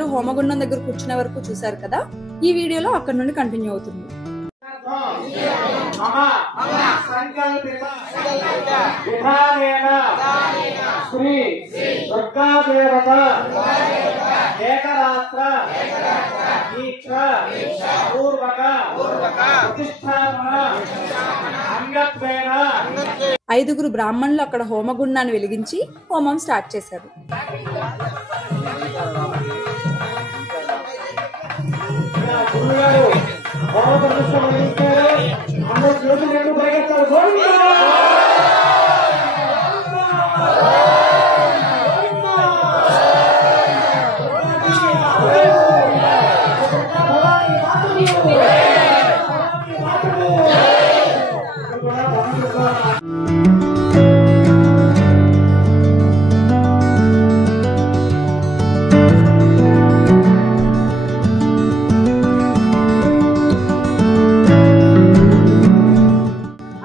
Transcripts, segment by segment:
అందరూ హోమగుండం దగ్గర కూర్చునే వరకు చూశారు కదా. ఈ వీడియోలో అక్కడ నుండి కంటిన్యూ అవుతుంది. ఐదుగురు బ్రాహ్మణులు అక్కడ హోమగుండాన్ని వెలిగించి హోమం స్టార్ట్ చేశారు.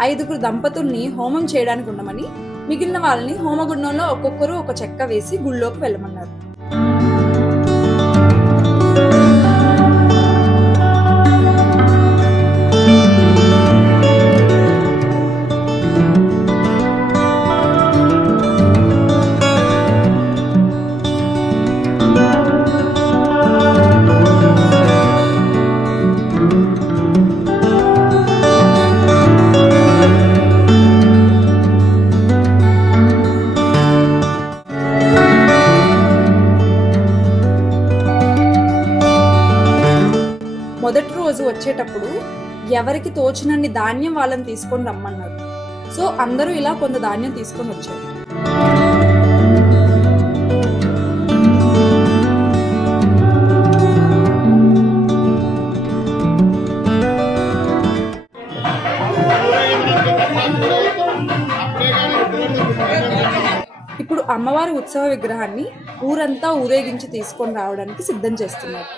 ఐదుగురు దంపతుల్ని హోమం చేయడానికి ఉండమని మిగిలిన వాళ్ళని హోమగుండంలో ఒక్కొక్కరు ఒక చెక్క వేసి గుళ్ళోకి వెళ్ళమన్నారు. మొదటి రోజు వచ్చేటప్పుడు ఎవరికి తోచినన్ని ధాన్యం వాళ్ళని తీసుకొని రమ్మన్నారు. సో అందరూ ఇలా కొంత ధాన్యం తీసుకొని వచ్చారు. ఇప్పుడు అమ్మవారి ఉత్సవ విగ్రహాన్ని ఊరంతా ఊరేగించి తీసుకొని రావడానికి సిద్ధం చేస్తున్నారు.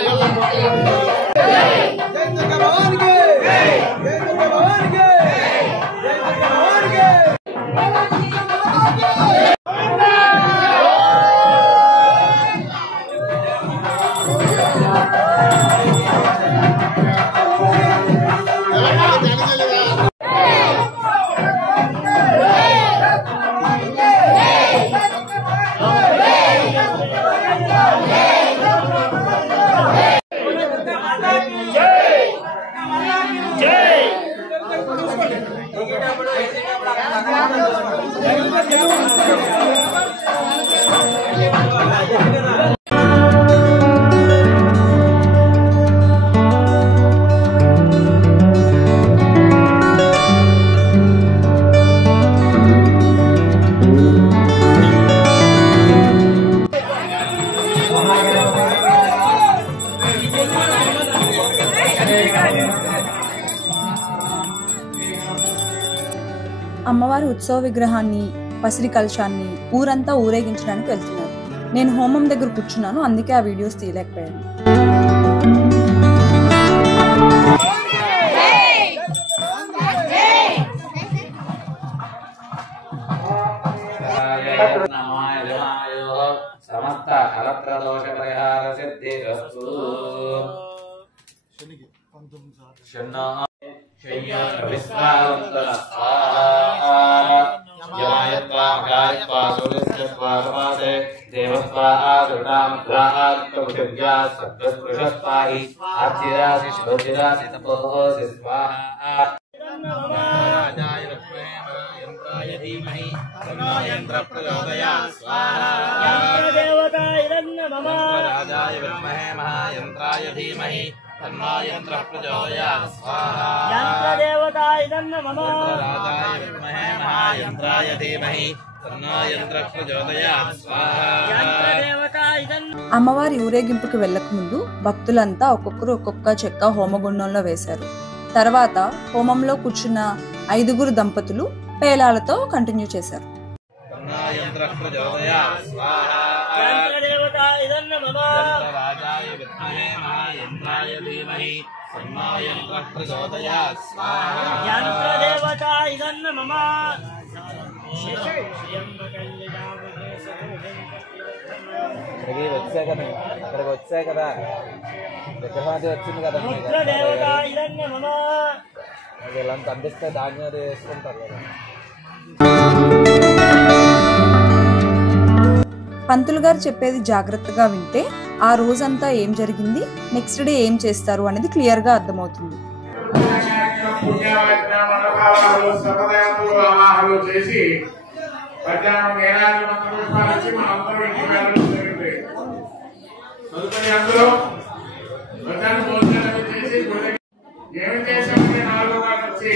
అమ్మవారి ఉత్సవ విగ్రహాన్ని, పసిరి కలశాన్ని ఊరంతా ఊరేగించడానికి వెళ్తున్నారు. నేను హోమం దగ్గర కూర్చున్నాను, అందుకే ఆ వీడియోస్ తీయలేకపోయాను. సమస్త ఫలప్రదోష పరిహార సిద్ధిరస్తు. అమ్మవారి ఊరేగింపుకి వెళ్ళక ముందు భక్తులంతా ఒక్కొక్కరు ఒక్కొక్క చెక్క హోమగుండంలో వేశారు. తర్వాత హోమంలో కూర్చున్న ఐదుగురు దంపతులు పేలాలతో కంటిన్యూ చేశారు. ఇక్కడికి వచ్చాయి కదా, అక్కడికి వచ్చాయి కదా, విగ్రహం అది వచ్చింది కదా, అది ఇలా పంపిస్తే దాన్ని అది వేసుకుంటారు కదా. పంతులు గారు చెప్పేది జాగ్రత్తగా వింటే ఆ రోజంతా ఏం జరిగింది, నెక్స్ట్ డే ఏం చేస్తారు అనేది క్లియర్ గా అర్థమవుతుంది. చేసి మధ్యాహ్నం ఏడాది మంత్రపుష్పాలు వచ్చి మనందరూ ఇంటికి వెళ్ళడం జరిగింది. తదుపరి అందరూ మధ్యాహ్నం భోజనాలు చేసి ఏమి చేసామంటే 4వ వారు వచ్చి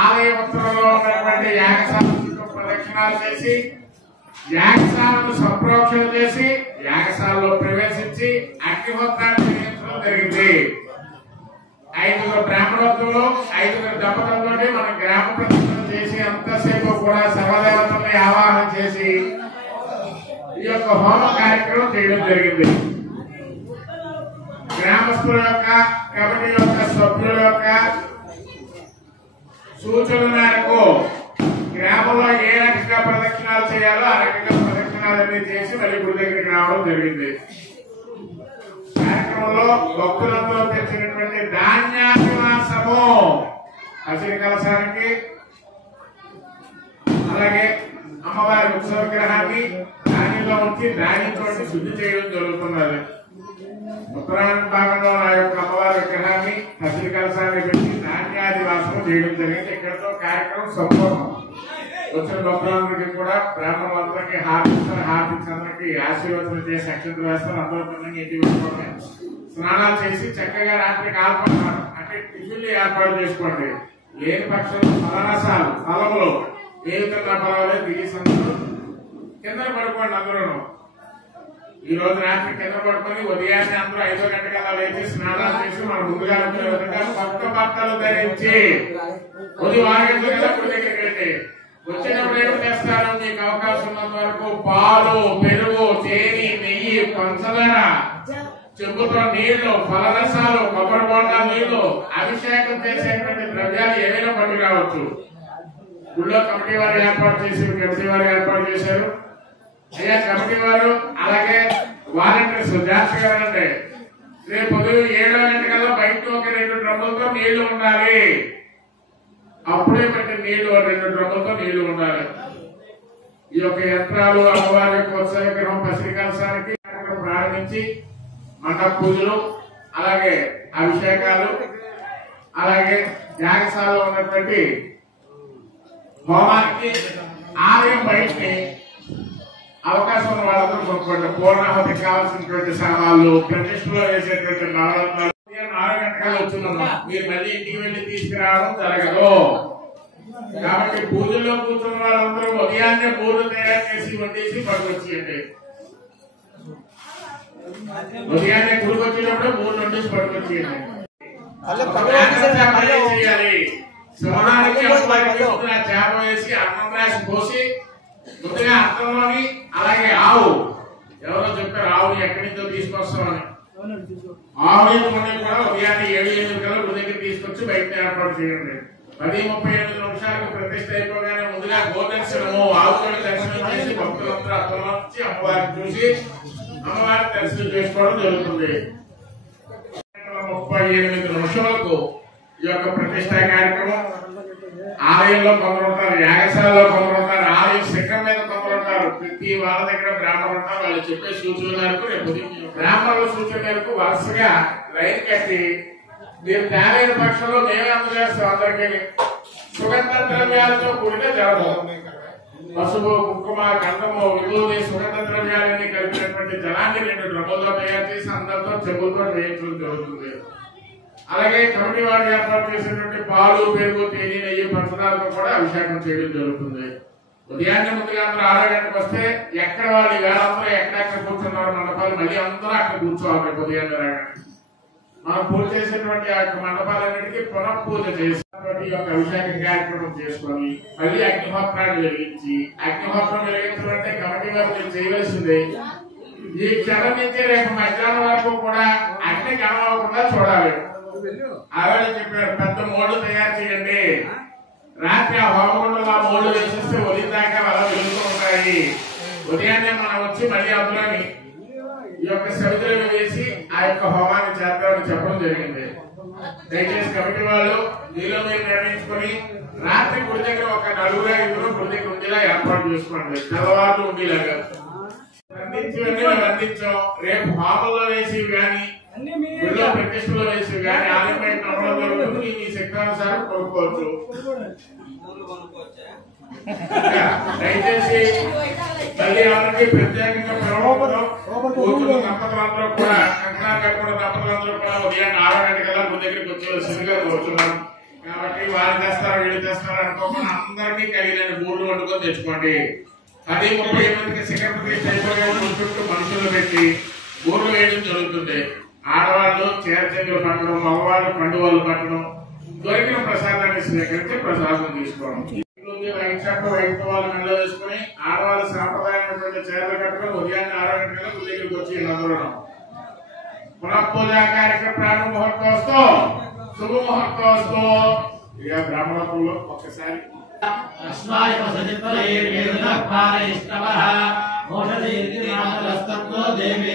ఆలయ ఉత్తరంలో ఉన్నటువంటి యాగశాల చుట్టూ ప్రదక్షిణాలు చేసి యాగశాలను సంప్రోక్షణ చేసి యాగశాలలో ప్రవేశించి అగ్నిహోత్రాన్ని నిర్వహించడం జరిగింది. 5 బ్రాహ్మణోత్సవంలో 5 దంపతులతో మన గ్రామ ప్రదక్షిణ చేసి అంతసేపు కూడా సర్వదేవతల్ని ఆవాహన చేసి ఈ యొక్క హోమ కార్యక్రమం చేయడం జరిగింది. గ్రామస్తుల యొక్క కమిటీ యొక్క సభ్యుల యొక్క సూచనల మేరకు గ్రామంలో ఏ రకంగా ప్రదక్షిణాలు చేయాలో ఆ రకంగా ప్రదక్షిణాలన్నీ చేసి మళ్ళీ గుడి దగ్గరికి రావడం జరిగింది. కార్యక్రమంలో భక్తులందరూ తెచ్చినటువంటి ధాన్యాభివాసము అసిరి కలశానికి, అలాగే అమ్మవారి ఉత్సవ విగ్రహాన్ని ధాన్యంలో ఉంచి ధాన్యంతో శుద్ధి చేయడం జరుగుతున్నది. ఉత్తరాయణ భాగంలో నా యొక్క అమ్మవారి విగ్రహాన్ని అసిరి కలశాన్ని పెట్టి ధాన్యాదివాసము చేయడం జరిగింది. ఇక్కడతో కార్యక్రమం సంపూర్ణం. వచ్చిన భక్తులందరికీ కూడా బ్రాహ్మణులందరికీ హార్దించి ఆశీర్వచనం చేసి అక్షంతలు వేస్తారు. అందరూ ఇంటికి వెళ్ళిపోయి స్నానాలు చేసి చక్కగా రాత్రి కాల్పడతారు. అంటే టిఫిన్లు ఏర్పాటు చేసుకోండి. లేని పక్షంలో ఫలరసాలు ఫలములు ఏ విధంగా పర్వాలేదు దిగి సందులు కింద పడుకోండి. అందరూ ఈ రోజు రాత్రి కింద పడుకొని ఉదయాన్నే అందరూ 5 గంటల లేచి స్నానాలు చేసి మనం ముందుగా విధంగా కొత్త బట్టలు ధరించి ఉదయం 6 గంటల కదా గుడి దగ్గరికి వెళ్ళి వచ్చేటప్పుడు ఏమి చేస్తారు? మీకు అవకాశం ఉన్నంత వరకు పాలు, పెరుగు, తేనె, నెయ్యి, పంచదార, చెంబుతో నీళ్లు, ఫలరసాలు, కొబ్బరి బొండా నీళ్లు, అభిషేకం చేసేటువంటి ద్రవ్యాలు ఏమైనా పట్టు రావచ్చు. గుళ్ళో కమిటీ వారు ఏర్పాటు చేశారు. అయ్యా కమిటీ వారు అలాగే వాలంటీర్స్ జాగ్రత్తగా ఉండండి. రేపు ఉదయం 7వ గంటకల్లా బయట ఒక 2 డ్రమ్ములతో నీళ్లు ఉండాలి. అప్పుడే పెట్టిన నీళ్లు 2 డ్రమ్ములతో నీళ్లు ఉండాలి. ఈ యొక్క యంత్రాలు అమ్మవారి యొక్క ఉత్సవ విగ్రహం పసిరి కలశానికి ప్రారంభించి మండప పూజలు, అలాగే అభిషేకాలు, అలాగే యాగశాలలో ఉన్నటువంటి హోమానికి ఆలయం బయటని అవకాశం ఉన్న వాళ్ళందరూ కొనుక్కోండి. పూర్ణాహతికి కావాల్సినటువంటి సామాన్లు, ప్రతిష్టలో వేసేటువంటి నవరత్నాలు 4 గంటలు వచ్చిందమ్మా. మీరు మళ్ళీ ఇంటికి వెళ్ళి తీసుకురావడం జరగదు. కాబట్టి పూజల్లో కూర్చున్న వాళ్ళందరూ ఉదయాన్నే పూజ తయారు చేసి వండేసి పట్టుకొచ్చేయండి. ఉదయాన్నే గుడికి వచ్చేటప్పుడు పూజ వండేసి పట్టుకొచ్చేయండి. చేయాలి. సింహానికి చేప వేసి అన్నం రాసి పోసి ముందుగా అన్నంలోని, అలాగే ఆవు ఎవరో చెప్పారు ఆవుని ఎక్కడి నుంచో తీసుకొస్తామని. ఆవుని కూడా ఉదయాన్నే 7-8 కల్లా గుడి దగ్గర తీసుకొచ్చి బయట ఏర్పాటు చేయండి. 10-38 నిమిషాలకు ప్రతిష్ట అయిపోగానే ముందుగా గోదర్శనము, ఆవుతోటి దర్శనం చేసి భక్తులందరూ అర్థంలో వచ్చి అమ్మవారిని చూసి అమ్మవారిని దర్శనం చేసుకోవడం జరుగుతుంది. 38 నిమిషాలకు ఈ యొక్క ప్రతిష్టా కార్యక్రమం. ఆలయంలో కొందరు ఉంటారు, యాగశాలలో కొందరు ఉంటారు, ఆలయం శిఖరం మీద కొందరు ఉంటారు. ప్రతి వాళ్ళ దగ్గర బ్రాహ్మణులు ఉంటారు. వాళ్ళు చెప్పే సూచన మేరకు రేపు బ్రాహ్మణుల సూచన మేరకు వరుసగా లైన్ కట్టి మీరు తేలైన పక్షంలో మేమే అందజేస్తాం. అందరికీ సుగంధ ద్రవ్యాలతో కూడిన జలము, పసుపు, కుంకుమ, గంధము, విభూది, సుగంధ ద్రవ్యాలన్నీ కలిపినటువంటి జలాన్ని 2 డ్రమ్ములతో తయారు చేసి అందరితో చెంబుతో వేయించడం జరుగుతుంది. అలాగే కమిటీ వారు ఏర్పాటు చేసినటువంటి పాలు, పెరుగు, తేనె, నెయ్యి, పంచదారతో కూడా అభిషేకం చేయడం జరుగుతుంది. ఉదయాన్నే ముందుగా అందరూ 6 గంటలకు వస్తే ఎక్కడ వాళ్ళు వేళందరూ ఎక్కడెక్కడ కూర్చున్నారు మండపాలు మళ్ళీ అందరూ అక్కడ కూర్చోవాలి. ఉదయాన్నే రాగా మనం పూజ చేసినటువంటి ఆ యొక్క మండపాలన్నిటికీ పునః పూజ చేసినటువంటి యొక్క అభిషేక కార్యక్రమం చేసుకొని మళ్ళీ అగ్నిహోత్రాన్ని వెలిగించి, అగ్నిహోత్రం వెలిగించాలంటే కమిటీ వారు చేయవలసింది ఈ క్షణం నుంచి రేపు మధ్యాహ్నం వరకు కూడా అగ్ని గమనవ్వకుండా చూడాలి. ఆవిడ చెప్పారు పెద్ద మోళ్లు తయారు చేయండి. రాత్రి ఆ హోమగుండంలో ఆ మోళ్లు వేసేస్తే ఉదయం దాకా అలా వెలుగుతూ ఉంటాయి. ఉదయాన్నే మనం వచ్చి మళ్ళీ అందులోని ఈ యొక్క సవితులను వేసి ఆ యొక్క హోమాన్ని చేద్దామని చెప్పడం జరిగింది. దయచేసి కమిటీ వాళ్ళు మీలో మీరు నిర్ణయించుకొని రాత్రి గుడి దగ్గర ఒక 4-5 గుడి దగ్గర ఉండేలా ఏర్పాటు చేసుకోండి. తెల్లవారు ఉండేలాగా అందించాం. రేపు హోమంలో వేసి కానీ గుడిలో ప్రతిష్టలో వేసి కానీ ఆలయమైన జరుగుతుంది. మీ శక్తానుసారం కొనుక్కోవచ్చు. దయచేసి మళ్ళీ ఎవరికి ప్రత్యేకంగా కూతురు దంపతులందరూ కూడా కంకణా కట్టుకున్న దంపతులందరూ కూడా ఉదయం 6 గంటల గుడి దగ్గరికి వచ్చేవలసిందిగా కోరుతున్నాం. కాబట్టి వాళ్ళు చేస్తారు వీళ్ళు చేస్తారు అనుకోకుండా అందరికీ కలిగిన బూర్లు వండుకొని తెచ్చుకోండి. 10-30 శిఖర్ ప్రతిష్ఠ అయిపోయే చుట్టూ మనుషులు పెట్టి బూర్లు వేయడం జరుగుతుంది. ఆడవాళ్ళు చీరచెంగులు పట్టడం, మగవాళ్ళు పండుగలు పట్టడం, దొరికిన ప్రసాదాన్ని స్వీకరించి ప్రసాదం తీసుకోవడం. వైట్ షర్ట్ వైట్ వాళ్ళు మెడలో వేసుకుని ఆడవాళ్ళ సాంప్రదాయమైనటువంటి చీరలు కట్టుకుని ఉదయాన్నే 6 గంటల గుడి దగ్గరికి వచ్చి అందరూ పునఃపూజా కార్యక్రమ ప్రారంభ ముహూర్తోస్తూ శుభముహూర్తోస్తూ ఇక బ్రాహ్మణులు ఒక్కసారి దేవి